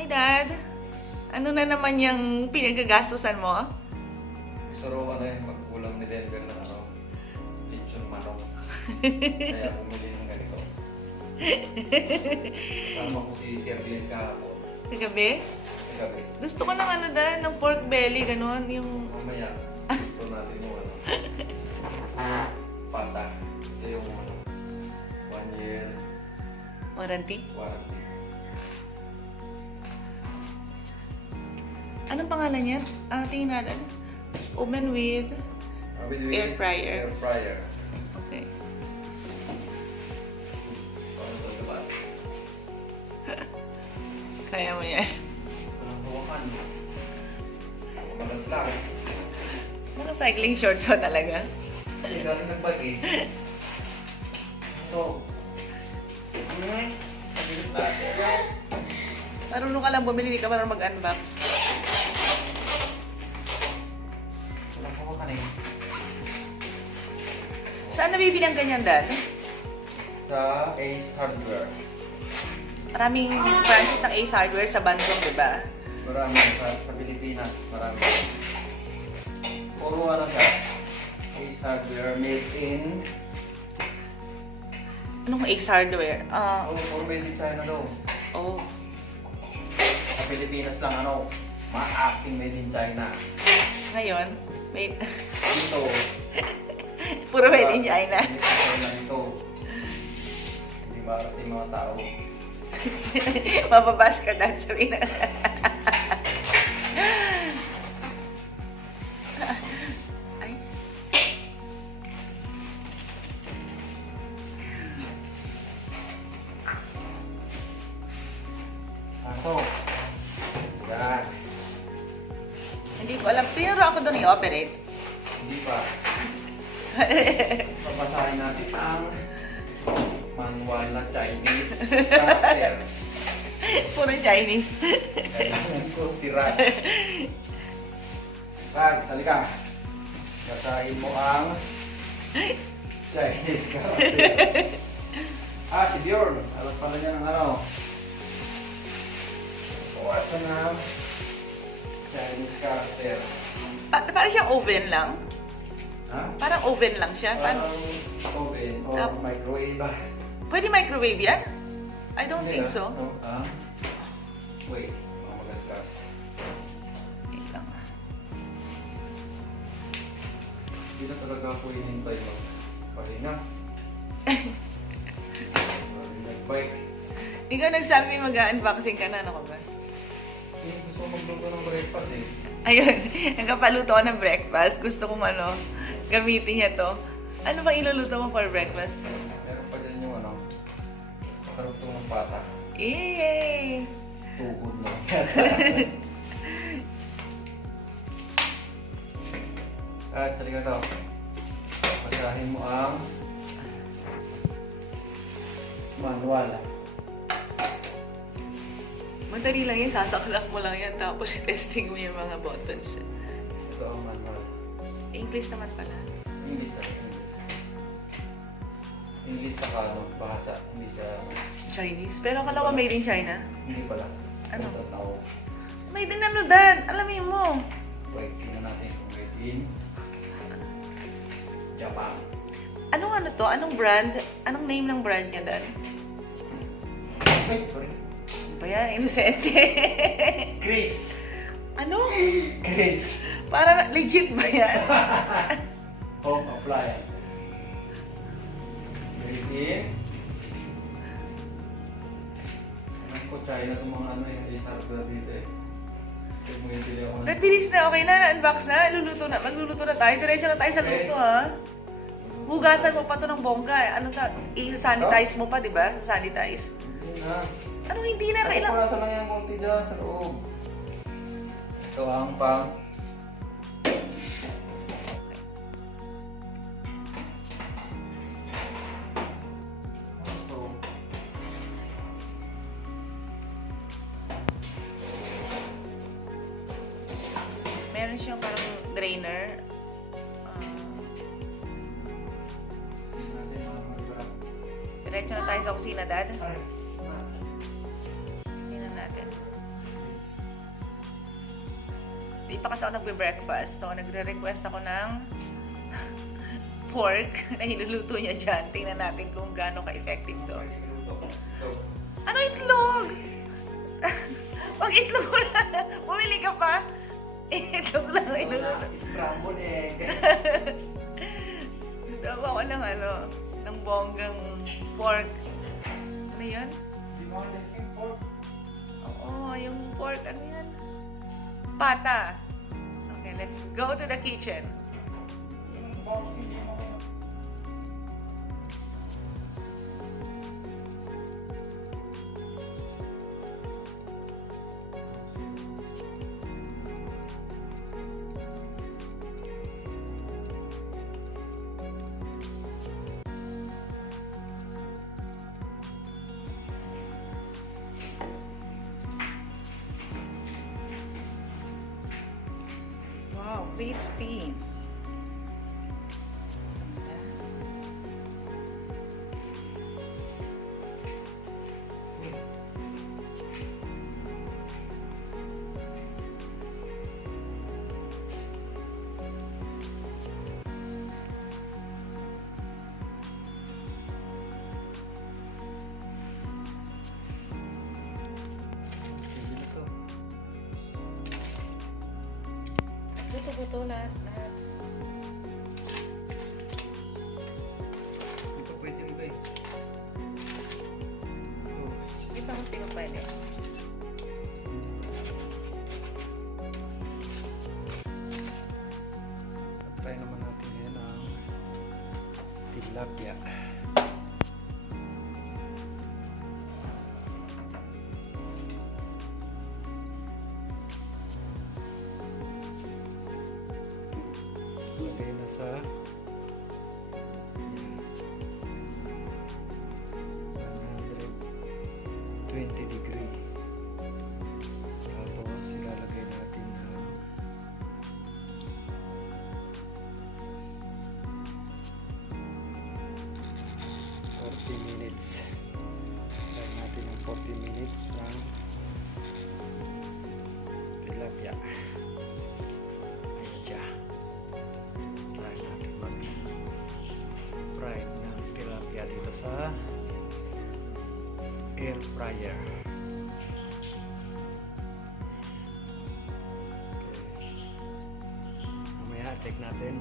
Hi, Dad. Ano na naman yung pinagagastusan mo? Gusto ro ka na yung mag-ulam ni Denver na lechon manok. Kaya bumili ng ganito. Kasama ko si Sir Glenn kahapon. Kagabi? Kagabi. Gusto ko ng Dad, ng pork belly, ganun. Yung... Mamaya, gusto natin yung pata. Kasi yung 1 year warranty. warranty. Anong pangalan niya? Tingin natin. Oven with air fryer. Air fryer. Okay. Paano ito labas? Kaya mo yan. Anong hawakan? Malag lang. Mga cycling shorts mo talaga. Hindi galing nagbag eh. Ito. Pabilit natin. Marunong ka lang bumili, di ka marunong mag-unbox. Walang hawakan eh. Saan nabibili ang ganyan, Dad? Sa Ace Hardware. Maraming branches ng Ace Hardware sa Bandung, di ba? Marami sa Pilipinas. Marami. Puro ano siya. Ace Hardware made in... Anong Ace Hardware? Puro made in China daw. Oh. Sa Pilipinas lang ma-acting made in China. Ngayon, wait. Dito. Puro made in China. Made in China dito. Hindi marating mga tao. Mababas ka, Dad. Sabi na. Ay. Ako. Yan. Hindi ko alam. Pero ako doon i-operate. Hindi pa. Papasahin natin ang manual na Chinese character. Puro Chinese. Kailangan ko si Raj. Raj, halika. Basahin mo ang Chinese character. Si Bjorn. Alam pala niya ng Buwasan ng Chinese character. Parang siyang oven lang. Ha? Parang oven lang siya. Parang oven or Ah. microwave. Pwede microwave yan? I don't Hindi think so. No? Wait, magasgas. Wait lang. Hindi na talaga ako hinintay magpahinga. Nag-bike. Ikaw nagsabi mag-unboxing ka na, ano ka ba? Hindi gusto ko magluto ng breakfast eh. Ayun, nagkapaluto ko ng breakfast. Gusto kong gamitin niya to. Ano bang iluluto mo for breakfast? Meron pa dyan yung pakarugtong ng pata. Yay! Tuhod na. At sa liga to, basahin mo ang manual. Madali lang yan, sasaklak mo lang yan, tapos testing mo yung mga buttons. Ito ang manual. English naman pala. English na, English. English sa bahasa, hindi sa... Chinese? Pero akala ko made in China. Hindi pala. Ano? Tao. Made in Dan? Alamin mo. Wait, tingnan natin kung made in Japan. Anong to? Anong brand? Anong name ng brand niya, Dan? Wait, sorry. Ba yan? Inosente. Chris! Ano? Chris! Para legit ba yan? Home appliances. Made in... Alam ko, China itong mga Ace Hardware dito eh. Check mo yung pili ako. Dad, bilis na. Okay na. Na-unbox na. Magluluto na tayo. Diretso na tayo sa luto, ha? Hugasan mo pa to ng bongga. Ano ta? I-sanitize mo pa, di ba? Sanitize. Hindi na. Anong hindi na? Kailang... Pupulasan lang yung konti dyan sa loob. Ito ang pang... Meron siyang parang drainer. Diretso na tayo sa kusina, Dad. Tingnan natin. Di pa kasi ako nagbe-breakfast. So, nagre-request ako ng pork na hiluluto niya dyan. Tingnan natin kung gaano ka-effective to. Ano itlog? Pag itlog mo na, bumili ka pa? Itlog lang ang iluluto. Scramble egg. Daw ako ng ng bonggang pork. Ano yun? Di mo naising pork? Oo, yung pork, ano yan? Pata. Okay, let's go to the kitchen. Yung pork, hindi mo. Wow, crispy. Buto-buto lahat. Ito pwede iba eh. Ito. Ito kung sino pwede. Try naman natin yan ang tilapia. Lagay na sa 120 degree. Tapos ilalagay natin ng 40 minutes. Lagay natin ng 40 minutes ng tilapia. Ayan siya. Try natin mag-fry ng tilapia dito sa air fryer. Okay. Mamaya check natin.